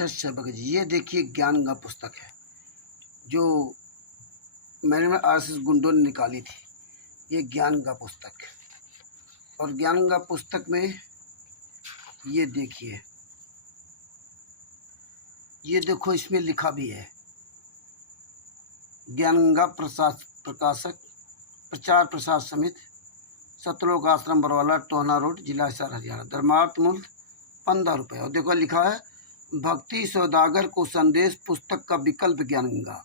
अच्छा भगत जी, ये देखिए ज्ञान गंगा पुस्तक है जो मैंने आरएसएस गुंडों ने निकाली थी। ये ज्ञान गंगा पुस्तक और ज्ञान गंगा पुस्तक में ये देखिए, ये देखो इसमें लिखा भी है ज्ञान गंगा प्रकाशक प्रचार प्रसार समिति, सतलोक आश्रम बरवाला, टोहना रोड, जिला हिसार, हरियाणा। धर्मार्थ मूल्य 15 रुपये। और देखो लिखा है भक्ति सौदागर को संदेश, पुस्तक का विकल्प ज्ञान गंगा।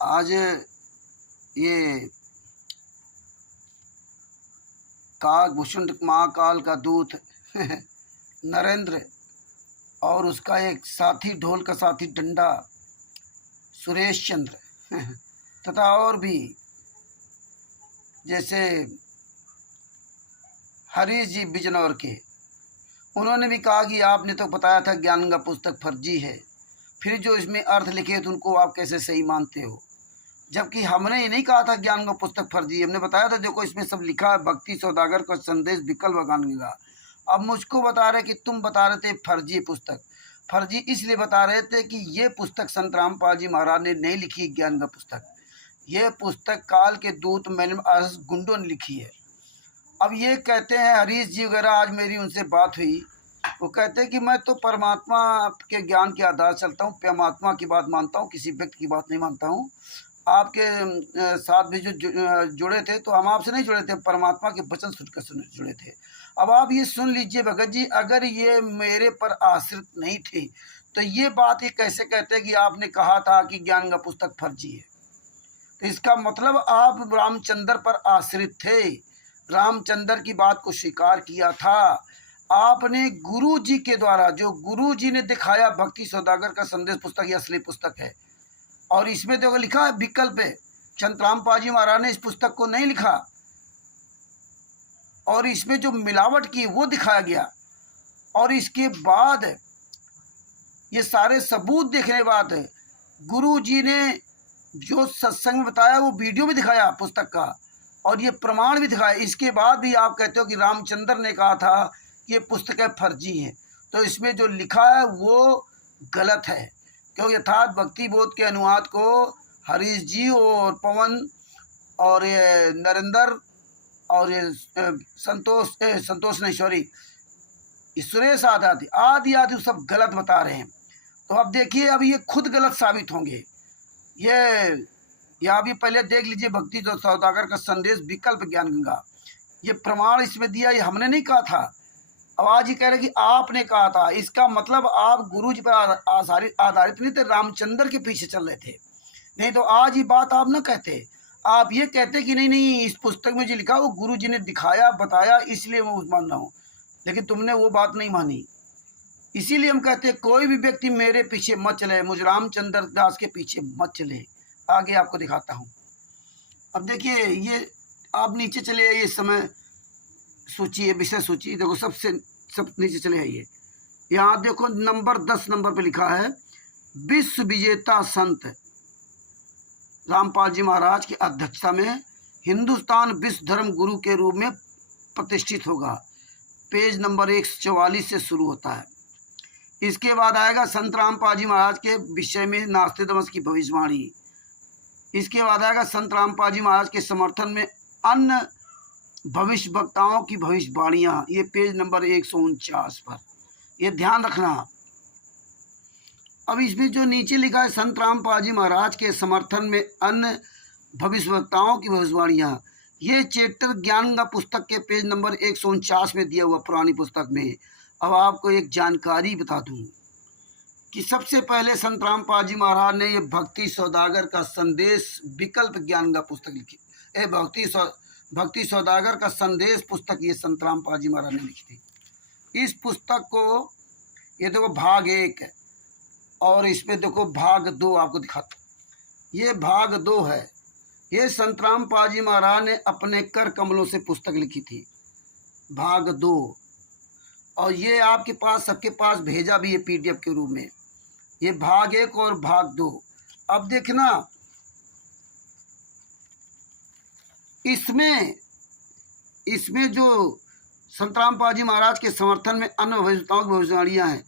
आज ये काकभूषण महाकाल का दूत नरेंद्र और उसका एक साथी, ढोल का साथी डंडा सुरेश चंद्र तथा और भी जैसे हरीश जी बिजनौर के, उन्होंने भी कहा कि आपने तो बताया था ज्ञान गंगा पुस्तक फर्जी है, फिर जो इसमें अर्थ लिखे तो उनको आप कैसे सही मानते हो? जबकि हमने ये नहीं कहा था ज्ञान गंगा पुस्तक फर्जी, हमने बताया था देखो इसमें सब लिखा है भक्ति सौदागर का संदेश, विकल्प ज्ञान गंगा। अब मुझको बता रहे कि तुम बता रहे थे फर्जी पुस्तक। फर्जी इसलिए बता रहे थे कि ये पुस्तक संत रामपाल जी महाराज ने नहीं लिखी ज्ञान गंगा पुस्तक, ये पुस्तक काल के दूत मैंने आरएसएस गुंडों ने लिखी है। अब ये कहते हैं हरीश जी वगैरह, आज मेरी उनसे बात हुई, वो कहते हैं कि मैं तो परमात्मा के ज्ञान के आधार चलता हूँ, परमात्मा की बात मानता हूँ, किसी व्यक्ति की बात नहीं मानता हूँ। आपके साथ भी जो जुड़े थे तो हम आपसे नहीं जुड़े थे, परमात्मा के वचन सुनकर जुड़े थे। अब आप ये सुन लीजिए भगत जी, अगर ये मेरे पर आश्रित नहीं थे तो ये बात ये कैसे कहते हैं कि आपने कहा था कि ज्ञान गंगा पुस्तक फर्जी है? तो इसका मतलब आप रामचंद्र पर आश्रित थे, रामचंद्र की बात को स्वीकार किया था। आपने गुरु जी के द्वारा, जो गुरु जी ने दिखाया भक्ति सौदागर का संदेश पुस्तक, ये असली पुस्तक है और इसमें देखो लिखा है विकल्प है। संत रामपाल जी महाराज ने इस पुस्तक को नहीं लिखा और इसमें जो मिलावट की वो दिखाया गया। और इसके बाद ये सारे सबूत देखने के बाद गुरु जी ने जो सत्संग में बताया वो वीडियो भी दिखाया पुस्तक का और ये प्रमाण भी दिखाया। इसके बाद भी आप कहते हो कि रामचंद्र ने कहा था कि ये पुस्तकें फर्जी हैं, तो इसमें जो लिखा है वो गलत है। क्योंकि यथार्थ भक्ति बोध के अनुवाद को हरीश जी और पवन और ये नरेंद्र और ये संतोष नहीं सॉरी सुरेश आदि सब गलत बता रहे हैं। तो अब देखिए, अब ये खुद गलत साबित होंगे। ये आप ये पहले देख लीजिए भक्ति सौदागर का संदेश, विकल्प ज्ञान गंगा, ये प्रमाण इसमें दिया, ये हमने नहीं कहा था। अब आज ये कह रहे कि आपने कहा था, इसका मतलब आप गुरु जी पर आधारित नहीं थे, रामचंद्र के पीछे चल रहे थे। नहीं तो आज ये बात आप ना कहते, आप ये कहते कि नहीं इस पुस्तक में जो लिखा वो गुरु जी ने दिखाया बताया इसलिए मैं मान रहा हूँ, लेकिन तुमने वो बात नहीं मानी। इसीलिए हम कहते हैं कोई भी व्यक्ति मेरे पीछे मत चले, मुझ रामचंद्र दास के पीछे मत चले। आगे आपको दिखाता हूँ। अब देखिए, ये आप नीचे चले आइए, समय सूची है, विषय सूची देखो, सब नीचे चले आइए। यहाँ देखो नंबर 10 नंबर पे लिखा है विश्व विजेता संत रामपाल जी महाराज की अध्यक्षता में हिंदुस्तान विश्व धर्म गुरु के रूप में प्रतिष्ठित होगा। पेज नंबर 144 से शुरू होता है। इसके बाद आएगा संत रामपाल जी महाराज के विषय में नास्तिकमत की भविष्यवाणी। इसके बाद आएगा संत रामपाल जी महाराज के समर्थन में अन्य भविष्य वक्ताओं की भविष्यवाणियां, ये पेज नंबर 149 पर, ये ध्यान रखना। अब इसमें जो नीचे लिखा है संत रामपाल जी महाराज के समर्थन में अन्य भविष्य वक्ताओं की भविष्यवाणियां, ये चैप्टर ज्ञान गंगा पुस्तक के पेज नंबर 149 में दिया हुआ पुरानी पुस्तक में। अब आपको एक जानकारी बता दूं कि सबसे पहले संत रामपाल जी महाराज ने ये भक्ति सौदागर का संदेश, विकल्प ज्ञान गंगा पुस्तक लिखी। भक्ति सौदागर का संदेश पुस्तक ये संत रामपाल जी महाराज ने लिखी थी। इस पुस्तक को ये देखो भाग 1 है और इसमें देखो भाग 2 आपको दिखाता। ये भाग 2 है। ये संत रामपाल जी महाराज ने अपने कर कमलों से पुस्तक लिखी थी, भाग 2। और ये आपके पास, सबके पास भेजा भी है PDF के रूप में, ये भाग 1 और भाग 2। अब देखना इसमें जो संत रामपाल जी महाराज के समर्थन में अन्य भविष्यताओं की भविष्यवाणियां हैं,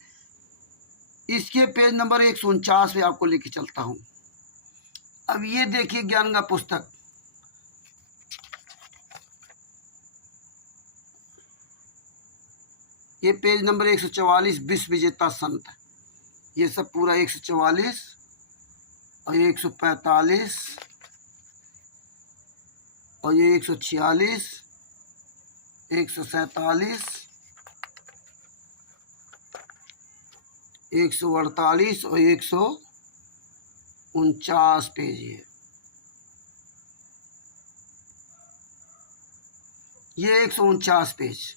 इसके पेज नंबर 149 पे आपको लेके चलता हूँ। अब ये देखिए ज्ञान का पुस्तक, ये पेज नंबर 144, विश्व विजेता संत, ये सब पूरा 144 और ये 145 और ये 146, 147, 148 और 149 पेज है। ये 149 पेज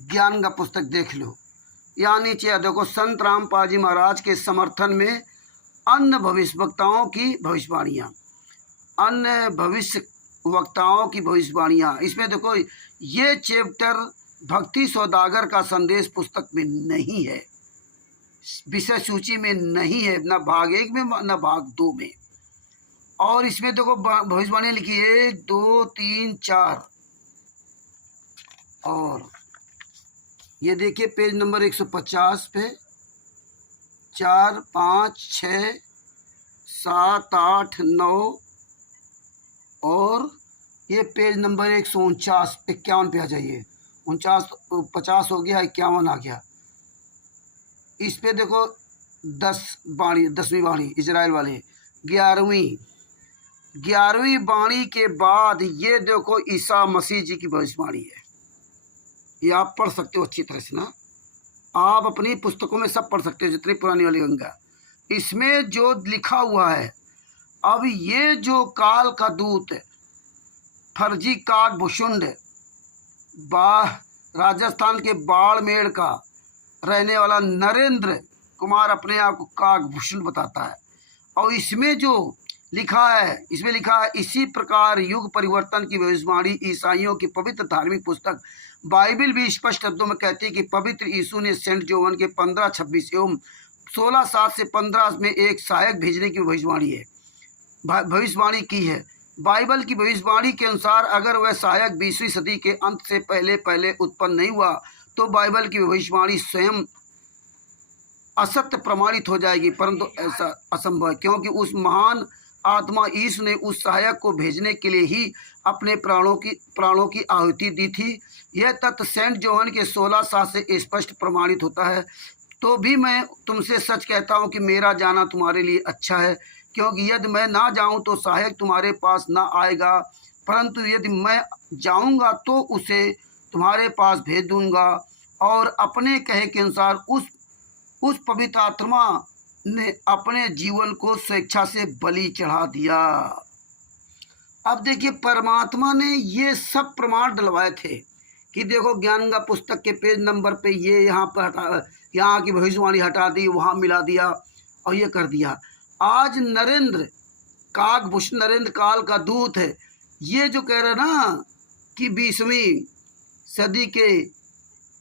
ज्ञान का पुस्तक देख लो। यहाँ नीचे देखो, संत रामपाल जी महाराज के समर्थन में अन्य भविष्यवक्ताओं की भविष्यवाणियाँ, अन्य भविष्य वक्ताओं की भविष्यवाणियाँ। इसमें देखो, ये चैप्टर भक्ति सौदागर का संदेश पुस्तक में नहीं है, विषय सूची में नहीं है, न भाग 1 में न भाग 2 में। और इसमें देखो भविष्यवाणी लिखी है 1 2 3 4, और ये देखिए पेज नंबर 150 पे 4 5 6 7 8 9, और ये पेज नंबर 149 51 पे आ जाइए। 49 50 हो गया, 51 आ गया। इस पे देखो 10वीं बाणी इजराइल वाले, 11वीं बाणी के बाद ये देखो ईसा मसीह जी की भविष्यवाणी है। ये आप पढ़ सकते हो अच्छी तरह से ना, आप अपनी पुस्तकों में सब पढ़ सकते हो, जितनी पुरानी वाली गंगा। इसमें जो लिखा हुआ है, अब ये जो काल का दूत फर्जी काकभूषुंड राजस्थान के बाड़मेर का रहने वाला नरेंद्र कुमार अपने आप को काकभूषण बताता है। और इसमें जो लिखा है, इसमें लिखा है, इसी प्रकार युग परिवर्तन की भविष्यवाणी ईसाइयों की पवित्र धार्मिक पुस्तक बाइबल भी स्पष्ट शब्दों में कहती है कि पवित्र यीशु ने सेंट जोवन के 15-26 एवं 16:7 से 15 में एक सहायक भेजने की भविष्यवाणी की है। बाइबल की भविष्यवाणी के अनुसार अगर वह सहायक 20वीं सदी के अंत से पहले उत्पन्न नहीं हुआ तो बाइबल की भविष्यवाणी स्वयं असत्य प्रमाणित हो जाएगी, परंतु ऐसा असंभव है, क्योंकि उस महान आत्मा ईश ने उस सहायक को भेजने के लिए ही अपने प्राणों की आहुति दी थी। यह तथ्य सेंट जोहन के 16:7 से स्पष्ट प्रमाणित होता है। तो भी मैं तुमसे सच कहता हूँ कि मेरा जाना तुम्हारे लिए अच्छा है, क्योंकि यदि मैं ना जाऊँ तो सहायक तुम्हारे पास ना आएगा, परंतु यदि मैं जाऊँगा तो उसे तुम्हारे पास भेज दूँगा। और अपने कहे के अनुसार उस पवित्र आत्मा ने अपने जीवन को स्वेच्छा से बलि चढ़ा दिया। अब देखिए, परमात्मा ने ये सब प्रमाण डलवाए थे कि देखो ज्ञान का पुस्तक के पेज नंबर पे ये यहाँ पर यहाँ की भविष्यवाणी हटा दी, वहाँ मिला दिया और ये कर दिया। आज नरेंद्र काल का दूत है, ये जो कह रहे ना कि 20वीं सदी के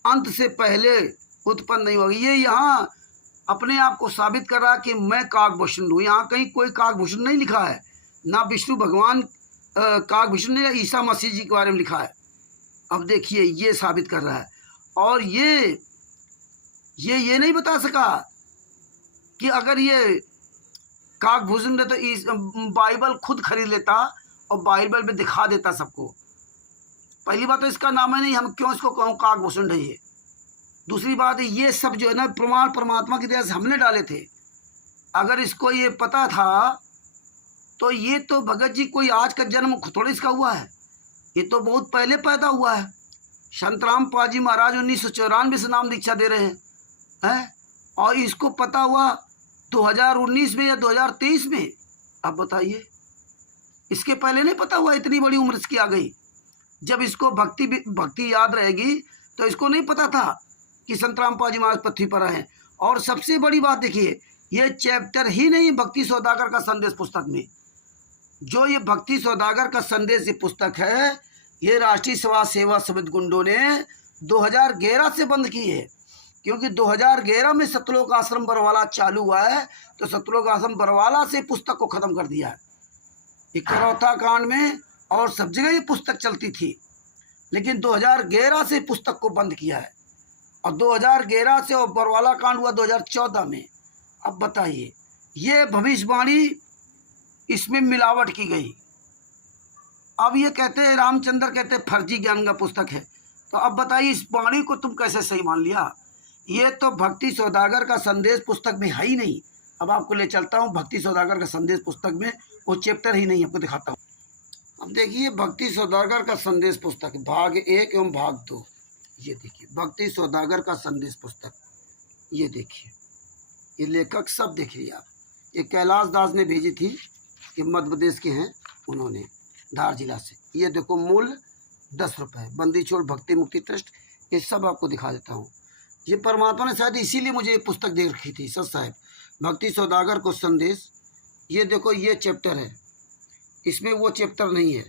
अंत से पहले उत्पन्न नहीं होगी, ये यहाँ अपने आप को साबित कर रहा कि मैं काकभूषण हूँ। यहाँ कहीं कोई काकभूषण नहीं लिखा है, ना विष्णु भगवान काकभूषण ने ईसा मसीह जी के बारे में लिखा है। अब देखिए ये साबित कर रहा है। और ये नहीं बता सका कि अगर ये काकभूषण तो बाइबल खुद खरीद लेता और बाइबल में दिखा देता सबको। पहली बात तो इसका नाम है नहीं, हम क्यों इसको कहूँ काकभूषण है ये। दूसरी बात है, ये सब जो है ना प्रमाण परमात्मा की दया से हमने डाले थे। अगर इसको ये पता था तो ये तो भगत जी कोई आज का जन्म थोड़ी इसका हुआ है, ये तो बहुत पहले पैदा हुआ है। संत रामपाल जी महाराज 1994 से नाम दीक्षा दे रहे हैं, और इसको पता हुआ 2019 में या 2023 में। अब बताइए, इसके पहले नहीं पता हुआ? इतनी बड़ी उम्र इसकी आ गई। जब इसको भक्ति याद रहेगी तो इसको नहीं पता था कि संत रामपाल जी महाराज पृथ्वी पर आए। और सबसे बड़ी बात देखिए, ये चैप्टर ही नहीं भक्ति सौदागर का संदेश पुस्तक में, जो ये भक्ति सौदागर का संदेश ये पुस्तक है, ये राष्ट्रीय समाज सेवा समिति गुंडों ने 2011 से बंद की है। क्योंकि 2011 में सतलोक आश्रम बरवाला चालू हुआ है, तो सतलोक आश्रम बरवाला से पुस्तक को ख़त्म कर दिया है। इकलौता कांड में और सब जगह ये पुस्तक चलती थी, लेकिन 2011 से पुस्तक को बंद किया है। और 2011 से और बरवाला कांड हुआ 2014 में। अब बताइए, ये भविष्यवाणी इसमें मिलावट की गई। अब ये कहते हैं, रामचंद्र कहते हैं फर्जी ज्ञान का पुस्तक है। तो अब बताइए, इस वाणी को तुम कैसे सही मान लिया? ये तो भक्ति सौदागर का संदेश पुस्तक में है ही नहीं। अब आपको ले चलता हूँ भक्ति सौदागर का संदेश पुस्तक में, वो चैप्टर ही नहीं, आपको दिखाता हूँ। अब देखिए, भक्ति सौदागर का संदेश पुस्तक भाग 1 एवं भाग 2। ये देखिए, भक्ति सौदागर का संदेश पुस्तक, ये देखिए, ये लेखक सब देखिए आप। ये कैलाश दास ने भेजी थी, ये मध्य प्रदेश के हैं, उन्होंने धार जिला से। ये देखो, मूल्य 10 रुपये, बंदी छोड़ भक्ति मुक्ति ट्रस्ट, ये सब आपको दिखा देता हूँ। ये परमात्मा ने शायद इसीलिए मुझे ये पुस्तक दे रखी थी, सच साहब, भक्ति सौदागर को संदेश। ये देखो, ये चैप्टर है, इसमें वो चैप्टर नहीं है।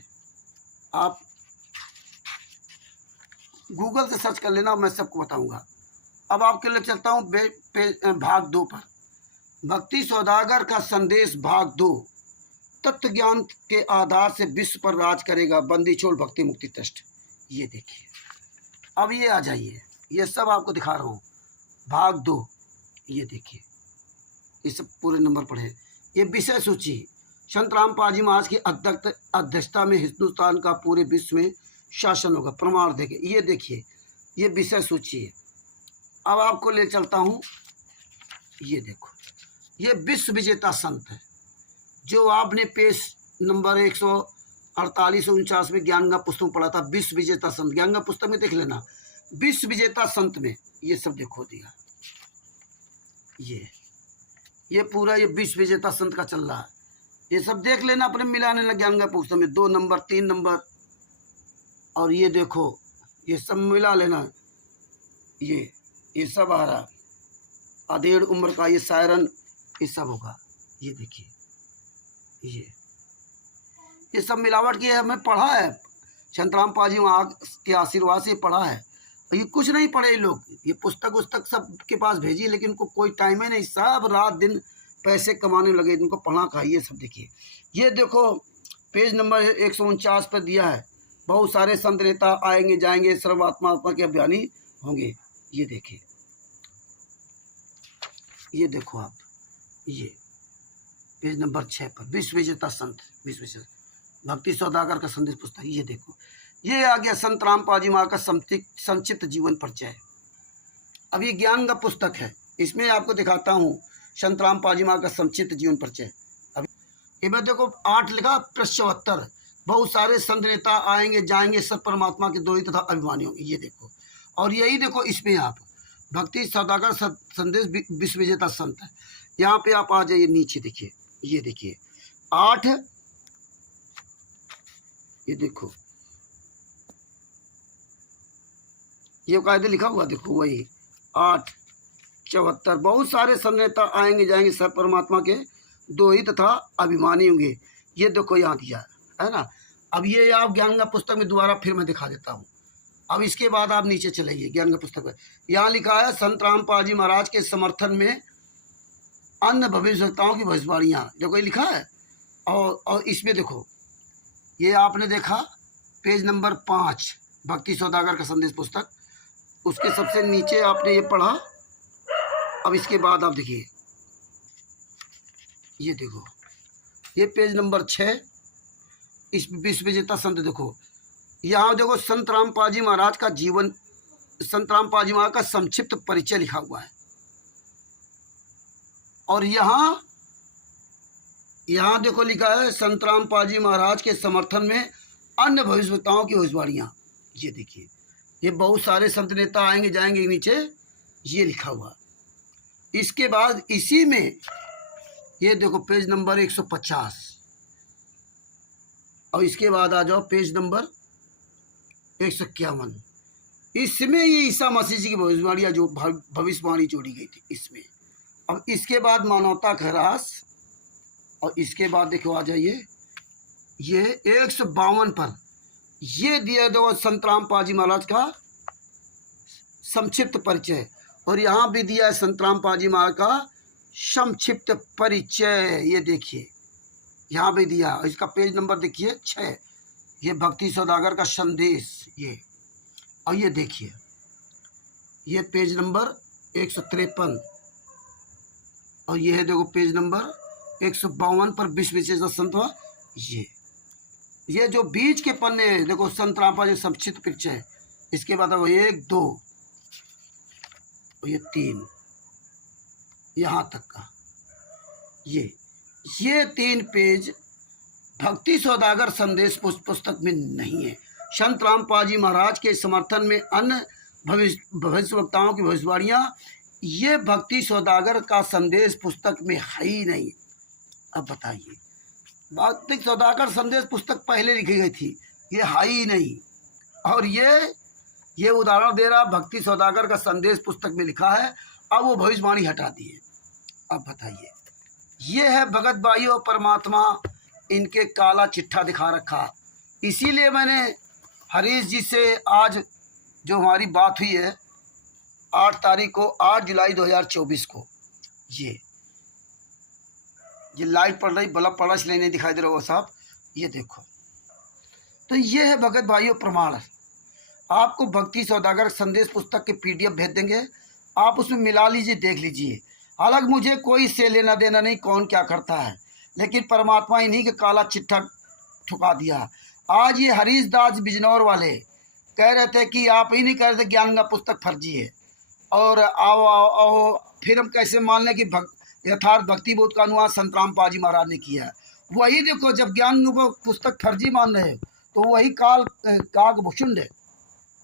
आप गूगल से सर्च कर लेना, मैं सबको बताऊंगा। अब आपके लिए चलता हूँ भाग 2 पर। भक्ति सौदागर का संदेश भाग 2। तत्व ज्ञान के आधार से विश्व पर राज करेगा बंदी छोड़ भक्ति मुक्ति ट्रस्ट। ये देखिए, अब ये आ जाइए, ये सब आपको दिखा रहा हूँ। भाग 2, ये देखिए, ये सब पूरे नंबर पढ़े। ये विषय सूची, संत रामपाल महाराज की अध्यक्षता में हिंदुस्तान का पूरे विश्व में शासन होगा, प्रमाण देंगे। ये देखिए, ये विषय सूची है। अब आपको ले चलता हूँ, ये देखो, ये विश्व विजेता संत है, जो आपने पेज नंबर 148-49 में ज्ञान का पुस्तक पढ़ा था। विश्व विजेता संत, ज्ञान का पुस्तक में देख लेना, विश्व विजेता संत में ये सब देखो दिया। ये पूरा ये विश्व विजेता संत का चल रहा है, ये सब देख लेना अपने मिलाने लग ज्ञान का पुस्तक में। 2 नंबर 3 नंबर, और ये देखो, ये सब मिला लेना। ये सब आ रहा, अधेड़ उम्र का ये सायरन, ये सब होगा। ये देखिए, ये सब मिलावट की है, हमें पढ़ा है, संत रामपाल जी महाराज के आशीर्वाद से पढ़ा है। ये कुछ नहीं पढ़े लोग, ये पुस्तक सब के पास भेजी, लेकिन इनको कोई टाइम ही नहीं, सब रात दिन पैसे कमाने लगे, इनको पढ़ा खा। ये सब देखिए, ये देखो, पेज नंबर 149 पर दिया है, बहुत सारे संत नेता आएंगे जाएंगे, सर्वात्मा आत्मा के अभियानी होंगे। ये देखिए, ये देखो आप, ये पेज नंबर 6 पर विश्व विजेता संत, विश्व विजेता भक्ति सौदागर का संदेश पुस्तक। ये देखो, ये आ गया संत रामपाल जी महाराज का संक्षिप्त जीवन परिचय। अब ये ज्ञान का पुस्तक है, इसमें आपको दिखाता हूँ संत रामपाल जी महाराज का संक्षिप्त जीवन परिचय। अब इसमें देखो 8 लिखा, पृष्ठ 74, बहुत सारे संत नेता आएंगे जाएंगे, सब परमात्मा के द्रोही तथा अभिमानी होंगे। ये देखो, और यही देखो, इसमें आप भक्ति सौदागर संदेश विश्व विजेता संत है। यहाँ पे आप आ जाइए नीचे, देखिए, ये देखिए 8, ये देखो, ये कायदे लिखा हुआ, देखो वही 8:74, बहुत सारे संत नेता आएंगे जाएंगे, सब परमात्मा के द्रोही तथा अभिमानी होंगे। ये देखो, यहाँ दिया है ना। अब ये आप ज्ञान का पुस्तक में दोबारा फिर मैं दिखा देता हूँ। अब इसके बाद आप नीचे चलाइए, ज्ञान का पुस्तक में यहाँ लिखा है, संत रामपाल जी महाराज के समर्थन में अन्य भविष्यवक्ताओं की भविष्यवाणियाँ, देखो ये लिखा है। और इसमें देखो, ये आपने देखा पेज नंबर 5, भक्ति सौदागर का संदेश पुस्तक, उसके सबसे नीचे आपने ये पढ़ा। अब इसके बाद आप देखिए, ये देखो, ये पेज नंबर 6, इस विश्व विजेता संत, देखो यहाँ देखो, संत रामपाल जी महाराज का जीवन, संत रामपाल जी महाराज का संक्षिप्त परिचय लिखा हुआ है। और यहाँ देखो लिखा है, संत रामपाल जी महाराज के समर्थन में अन्य भविष्यवक्ताओं की भविष्यवाणियाँ। ये देखिए, ये बहुत सारे संत नेता आएंगे जाएंगे, नीचे ये लिखा हुआ। इसके बाद इसी में ये देखो पेज नंबर 150, और इसके बाद आ जाओ पेज नंबर 151। इसमें ये ईसा मसीह जी की भविष्यवाणियाँ जो भविष्यवाणी जोड़ी गई थी इसमें। अब इसके बाद मानवता का ह्रास, और इसके बाद देखो आ जाइए, ये 152 पर ये दिया दो संत रामपाल जी महाराज का संक्षिप्त परिचय, और यहाँ भी दिया है संत रामपाल जी महाराज का संक्षिप्त परिचय। ये देखिए, यहाँ भी दिया, इसका पेज नंबर देखिए 6, ये भक्ति सौदागर का संदेश। ये और ये देखिए, ये पेज नंबर 153 और ये है देखो पेज नंबर 152 पर विश्व विशेष संतवा। ये जो बीच के पन्ने देखो संत रामपाल जी संक्षिप्त परिचय है, इसके बाद अब 1 2 और ये 3 यहाँ तक का ये 3 पेज भक्ति सौदागर संदेश पुस्तक में नहीं है। संत रामपाल जी महाराज के समर्थन में अन्य भविष्यवक्ताओं की भविष्यवाणियाँ ये भक्ति सौदागर का संदेश पुस्तक में है ही नहीं। अब बताइए, भक्ति सौदागर संदेश पुस्तक पहले लिखी गई थी, ये है ही नहीं। और ये उदाहरण दे रहा भक्ति सौदागर का संदेश पुस्तक में लिखा है, अब वो भविष्यवाणी हटा दी है। अब बताइए, ये है भगत भाई और परमात्मा, इनके काला चिट्ठा दिखा रखा। इसीलिए मैंने हरीश जी से आज जो हमारी बात हुई है 8 तारीख को, 8 जुलाई 2024 को, ये लाइट पड़ रही, बल्ब पड़ रहा इसलिए नहीं दिखाई दे रहा होगा साहब, ये देखो। तो ये है भगत भाइयों प्रमाण। आपको भक्ति सौदागर संदेश पुस्तक के PDF भेज देंगे, आप उसमें मिला लीजिए, देख लीजिए। हालांकि मुझे कोई इससे लेना देना नहीं कौन क्या करता है, लेकिन परमात्मा इन्हीं के काला चिट्ठा ठुका दिया। आज ये हरीश दास बिजनौर वाले कह रहे थे कि आप ही नहीं कह रहे थे ज्ञान का पुस्तक फर्जी है, और आओ फिर हम कैसे मान लें कि यथार्थ भक्ति बोध का अनुवाद संत रामपाल जी महाराज ने किया है। वही देखो, जब ज्ञान पुस्तक फर्जी मान रहे हो तो वही काकभूषुंड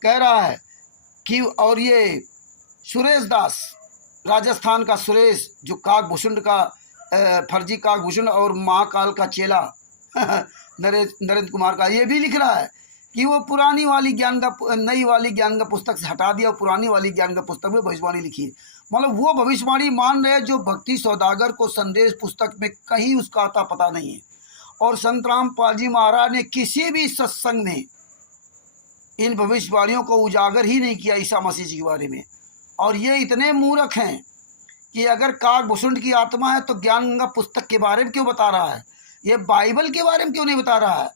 कह रहा है कि, और ये सुरेश दास राजस्थान का सुरेश जो काकभूषुंड का फर्जी काकभूषुंड और महाकाल का चेला नरेंद्र कुमार का, ये भी लिख रहा है कि वो पुरानी वाली नई वाली ज्ञान का पुस्तक से हटा दिया, पुरानी वाली ज्ञान का पुस्तक में भविष्यवाणी लिखी। मतलब वो भविष्यवाणी मान रहे जो भक्ति सौदागर को संदेश पुस्तक में कहीं उसका आता पता नहीं है। और संत रामपाल जी महाराज ने किसी भी सत्संग में इन भविष्यवाणियों को उजागर ही नहीं किया ईसा मसीह जी के बारे में। और ये इतने मूर्ख हैं कि अगर काकभूषुंड की आत्मा है तो ज्ञान गंगा पुस्तक के बारे में क्यों बता रहा है, ये बाइबल के बारे में क्यों नहीं बता रहा है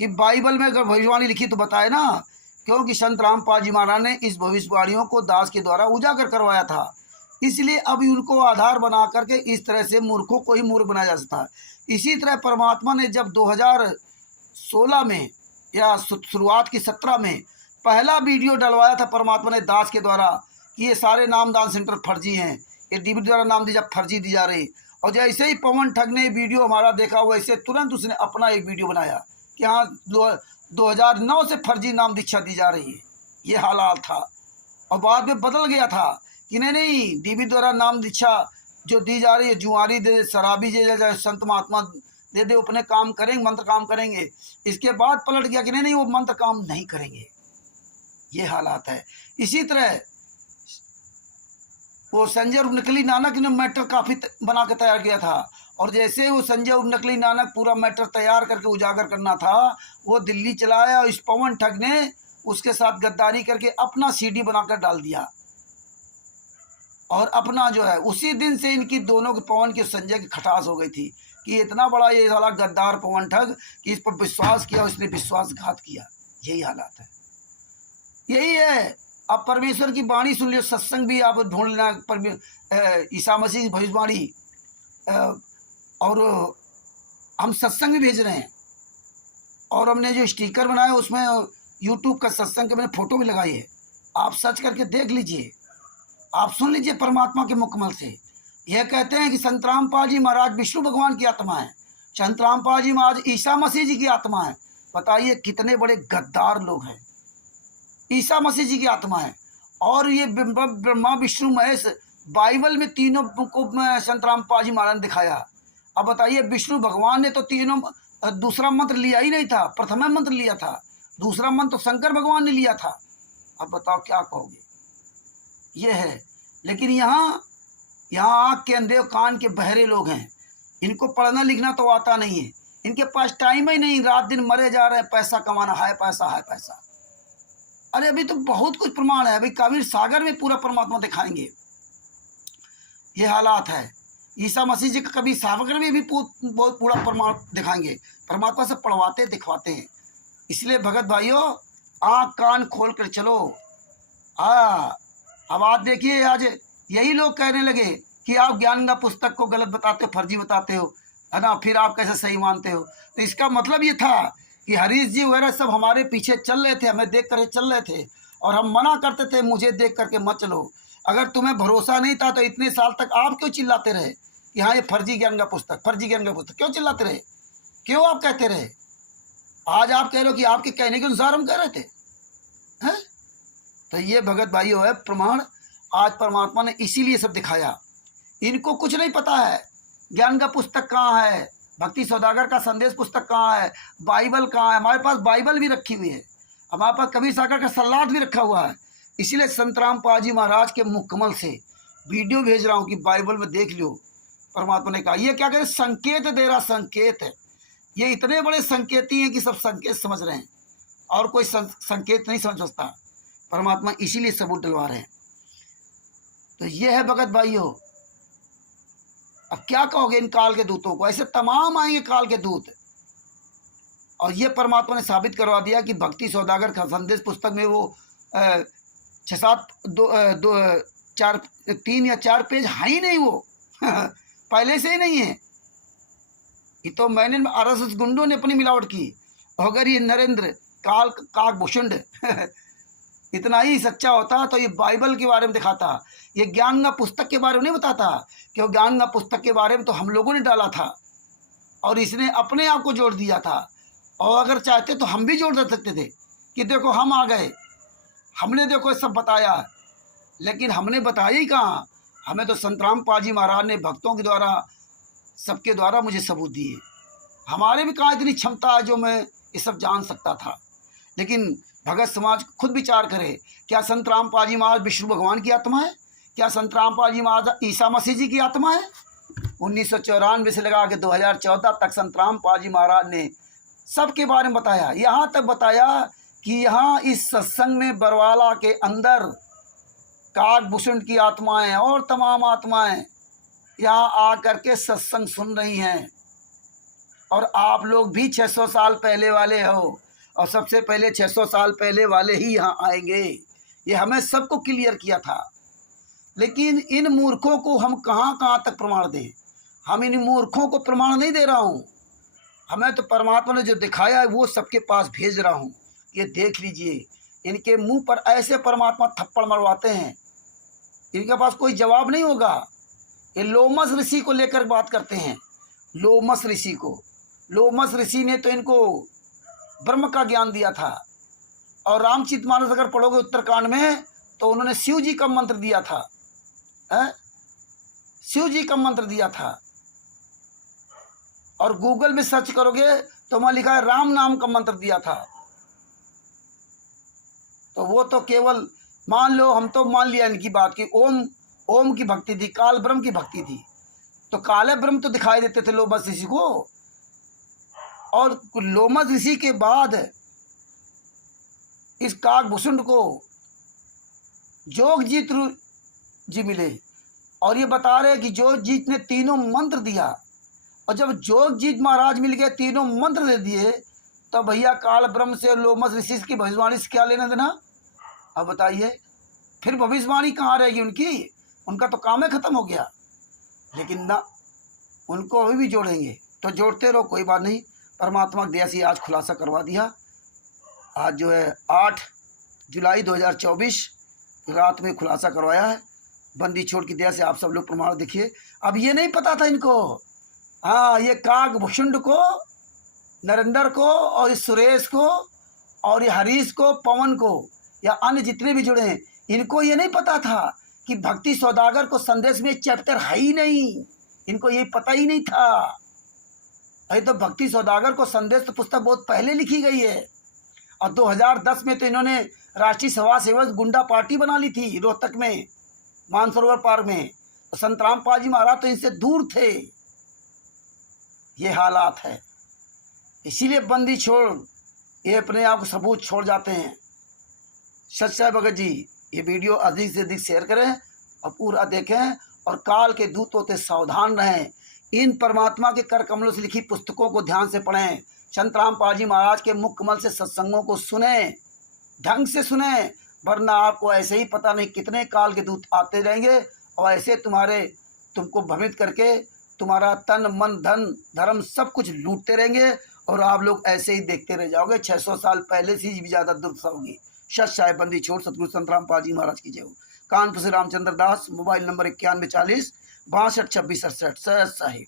कि बाइबल में अगर भविष्यवाणी लिखी तो बताए ना। क्योंकि संत रामपाल जी महाराज ने इस भविष्यवाणियों को दास के द्वारा उजागर करवाया था, इसलिए अब उनको आधार बना करके इस तरह से मूर्खों को ही मूर्ख बनाया जा सकता है। इसी तरह परमात्मा ने जब 2016 में या शुरुआत की 17 में पहला वीडियो डलवाया था परमात्मा ने दास के द्वारा कि ये सारे नामदान सेंटर फर्जी हैं, ये डीबी द्वारा नाम दी फर्जी दी जा रही। और जैसे ही पवन ठग ने वीडियो हमारा देखा वैसे तुरंत उसने अपना एक वीडियो बनाया कि हाँ 2009 से फर्जी नाम दीक्षा दी जा रही है, ये हालात था। और बाद में बदल गया था कि नहीं डीबी द्वारा नाम दीक्षा जो दी जा रही है, जुआरी दे दे, शराबी दे दे, संत महात्मा दे दे, अपने काम करेंगे, मंत्र काम करेंगे। इसके बाद पलट गया कि नहीं वो मंत्र काम नहीं करेंगे, ये हालात है। इसी तरह वो संजय उर्फ नकली नानक ने मैटर काफ़ी बना के तैयार किया था, और जैसे वो संजय उर्फ नकली नानक पूरा मैटर तैयार करके उजागर करना था, वो दिल्ली चलाया और इस पवन ठग ने उसके साथ गद्दारी करके अपना CD बनाकर डाल दिया। और अपना जो है उसी दिन से इनकी दोनों के, पवन के संजय की खटास हो गई थी कि इतना बड़ा ये साला गद्दार पवन ठग कि इस पर विश्वास किया, उसने विश्वासघात किया। यही हालात है, यही है। अब परमेश्वर की वाणी सुन लियो, सत्संग भी आप ढूंढ लेना, ईसा मसीह की भविष्यवाणी, और हम सत्संग भी भेज रहे हैं। और हमने जो स्टिकर बनाया उसमें YouTube का सत्संग के मैंने फ़ोटो भी लगाई है, आप सर्च करके देख लीजिए, आप सुन लीजिए परमात्मा के मुकमल से। यह कहते हैं कि संत रामपाल जी महाराज विष्णु भगवान की आत्मा है, संत रामपाल जी महाराज ईसा मसीह जी की आत्मा है। बताइए कितने बड़े गद्दार लोग हैं। ईसा मसीह जी की आत्मा है, और ये ब्रह्मा विष्णु महेश बाइबल में तीनों को संत रामपाल जी महाराज ने दिखाया। अब बताइए विष्णु भगवान ने तो तीनों दूसरा मंत्र लिया ही नहीं था, प्रथम मंत्र लिया था, दूसरा मंत्र तो शंकर भगवान ने लिया था। अब बताओ क्या कहोगे, ये है। लेकिन यहाँ आँख के अंधे कान के बहरे लोग हैं, इनको पढ़ना लिखना तो आता नहीं है, इनके पास टाइम ही नहीं, रात दिन मरे जा रहे हैं, पैसा कमाना, है पैसा है पैसा। अरे अभी तो बहुत कुछ प्रमाण है, अभी कबीर सागर में पूरा परमात्मा दिखाएंगे। ये हालात है। ईसा मसीह जी का कबीर सागर में भी बहुत पूरा प्रमाण दिखाएंगे, परमात्मा से पढ़वाते दिखवाते हैं। इसलिए भगत भाइयों आँख कान खोल कर चलो। अब आप देखिए आज यही लोग कहने लगे कि आप ज्ञानगंगा पुस्तक को गलत बताते हो, फर्जी बताते हो, है ना, फिर आप कैसे सही मानते हो। तो इसका मतलब ये था कि हरीश जी वगैरह सब हमारे पीछे चल रहे थे, हमें देख कर चल रहे थे, और हम मना करते थे मुझे देख करके मत चलो। अगर तुम्हें भरोसा नहीं था तो इतने साल तक आप क्यों चिल्लाते रहे कि हाँ ये फर्जी ज्ञानगंगा पुस्तक, फर्जी ज्ञानगंगा पुस्तक, क्यों चिल्लाते रहे, क्यों आप कहते रहे। आज आप कह रहे हो कि आपके कहने के अनुसार हम कह रहे थे, हैं। तो ये भगत भाइयों है प्रमाण। आज परमात्मा ने इसीलिए सब दिखाया। इनको कुछ नहीं पता है ज्ञान का पुस्तक कहाँ है, भक्ति सौदागर का संदेश पुस्तक कहाँ है, बाइबल कहाँ है। हमारे पास बाइबल भी रखी हुई है, हमारे पास कबीर सागर का सलाद भी रखा हुआ है। इसीलिए संत रामपाल जी महाराज के मुकम्मल से वीडियो भेज रहा हूँ कि बाइबल में देख लो। परमात्मा ने कहा, ये क्या कहते, संकेत दे रहा, संकेत है। ये इतने बड़े संकेती हैं कि सब संकेत समझ रहे हैं, और कोई संकेत नहीं समझ सकता। परमात्मा इसीलिए सबूत डलवा रहे हैं। तो ये है भगत भाइयों। अब क्या कहोगे इन काल के दूतों को, ऐसे तमाम आएंगे काल के दूत। और ये परमात्मा ने साबित करवा दिया कि भक्ति सौदागर का संदेश पुस्तक में वो 3 या 4 पेज है ही नहीं, वो पहले से ही नहीं है। ये तो मैंने RSS गुंडों ने अपनी मिलावट की। अगर ये नरेंद्र काकभूषुंड इतना ही सच्चा होता तो ये बाइबल के बारे में दिखाता, ये ज्ञानगंगा पुस्तक के बारे में नहीं बताता। क्यों, ज्ञानगंगा पुस्तक के बारे में तो हम लोगों ने डाला था, और इसने अपने आप को जोड़ दिया था। और अगर चाहते तो हम भी जोड़ दे सकते थे कि देखो हम आ गए, हमने देखो सब बताया। लेकिन हमने बताया ही कहाँ, हमें तो संत रामपाल जी महाराज ने भक्तों के द्वारा, सबके द्वारा मुझे सबूत दिए। हमारे भी कहाँ इतनी क्षमता है जो मैं ये सब जान सकता था। लेकिन भगत समाज खुद विचार करे, क्या संत रामपाल जी महाराज विष्णु भगवान की आत्मा है? क्या संत रामपाल जी महाराज ईसा मसीह जी की आत्मा है? 1994 से लगा के 2014 तक संत रामपाल जी महाराज ने सबके बारे में बताया। यहाँ तक बताया कि यहाँ इस सत्संग में बरवाला के अंदर काकभूषुंड की आत्माएं और तमाम आत्माएं यहाँ आकर के सत्संग सुन रही हैं। और आप लोग भी 600 साल पहले वाले हो, और सबसे पहले 600 साल पहले वाले ही यहाँ आएंगे। ये हमें सबको क्लियर किया था। लेकिन इन मूर्खों को हम कहाँ कहाँ तक प्रमाण दें? हम इन मूर्खों को प्रमाण नहीं दे रहा हूँ, हमें तो परमात्मा ने जो दिखाया है वो सबके पास भेज रहा हूँ। ये देख लीजिए, इनके मुंह पर ऐसे परमात्मा थप्पड़ मरवाते हैं, इनके पास कोई जवाब नहीं होगा। ये लोमस ऋषि को लेकर बात करते हैं, लोमस ऋषि को। लोमस ऋषि ने तो इनको ब्रह्म का ज्ञान दिया था। और रामचरितमानस अगर पढ़ोगे उत्तरकांड में तो उन्होंने शिव जी का मंत्र दिया था, शिव जी का मंत्र दिया था। और गूगल में सर्च करोगे तो वहां लिखा है राम नाम का मंत्र दिया था। तो वो तो केवल मान लो, हम तो मान लिया इनकी बात की ओम की भक्ति थी, काल ब्रह्म की भक्ति थी। तो काले ब्रह्म तो दिखाई देते थे लोमस ऋषि को। और लोमस ऋषि के बाद इस काकभूषुंड को जोगजीत जी मिले, और ये बता रहे कि जोगजीत ने तीनों मंत्र दिया। और जब जोगजीत महाराज मिल गए, तीनों मंत्र दे दिए, तो भैया काल ब्रह्म से लोमस ऋषि की भविष्यवाणी से क्या लेना देना? अब बताइए, फिर भविष्यवाणी कहाँ रहेगी उनकी? उनका तो काम ही खत्म हो गया। लेकिन ना, उनको अभी भी जोड़ेंगे, तो जोड़ते रहो, कोई बात नहीं। परमात्मा की दया से आज खुलासा करवा दिया। आज जो है 8 जुलाई 2024 रात में खुलासा करवाया है। बंदी छोड़ की दया से आप सब लोग प्रमाण देखिए। अब ये नहीं पता था इनको, हाँ, ये काकभूषुंड को, नरेंद्र को, और इस सुरेश को, और ये हरीश को, पवन को, या अन्य जितने भी जुड़े हैं, इनको ये नहीं पता था कि भक्ति सौदागर को संदेश में चैप्टर है ही नहीं। इनको ये पता ही नहीं था। अरे तो भक्ति सौदागर को संदेश तो पुस्तक बहुत पहले लिखी गई है। और 2010 में तो इन्होंने राष्ट्रीय सभा सेवक गुंडा पार्टी बना ली थी रोहतक में, मानसरोवर पार्क में। तो संत रामपाल जी महाराज तो इनसे दूर थे। ये हालात है, इसीलिए बंदी छोड़ ये अपने आप को सबूत छोड़ जाते हैं। सच्चा भगत जी, ये वीडियो अधिक से अधिक शेयर करें और पूरा देखें, और काल के दूतों से सावधान रहें। इन परमात्मा के कर कमलों से लिखी पुस्तकों को ध्यान से पढ़ें। संत रामपाल जी महाराज के मुख कमल से सत्संगों को सुने, ढंग से सुने, वरना आपको ऐसे ही पता नहीं कितने काल के दूत आते रहेंगे और ऐसे तुमको भ्रमित करके तुम्हारा तन मन धन धर्म सब कुछ लूटते रहेंगे और आप लोग ऐसे ही देखते रह जाओगे। 600 साल पहले से भी ज़्यादा दुर्दशा होगी। सत साहेब बंदी छोड़ सतगुरु संत रामपाल जी महाराज की जय हो। कानपुर से रामचंद्र दास, मोबाइल नंबर 9140 62 26 68। सत साहिब।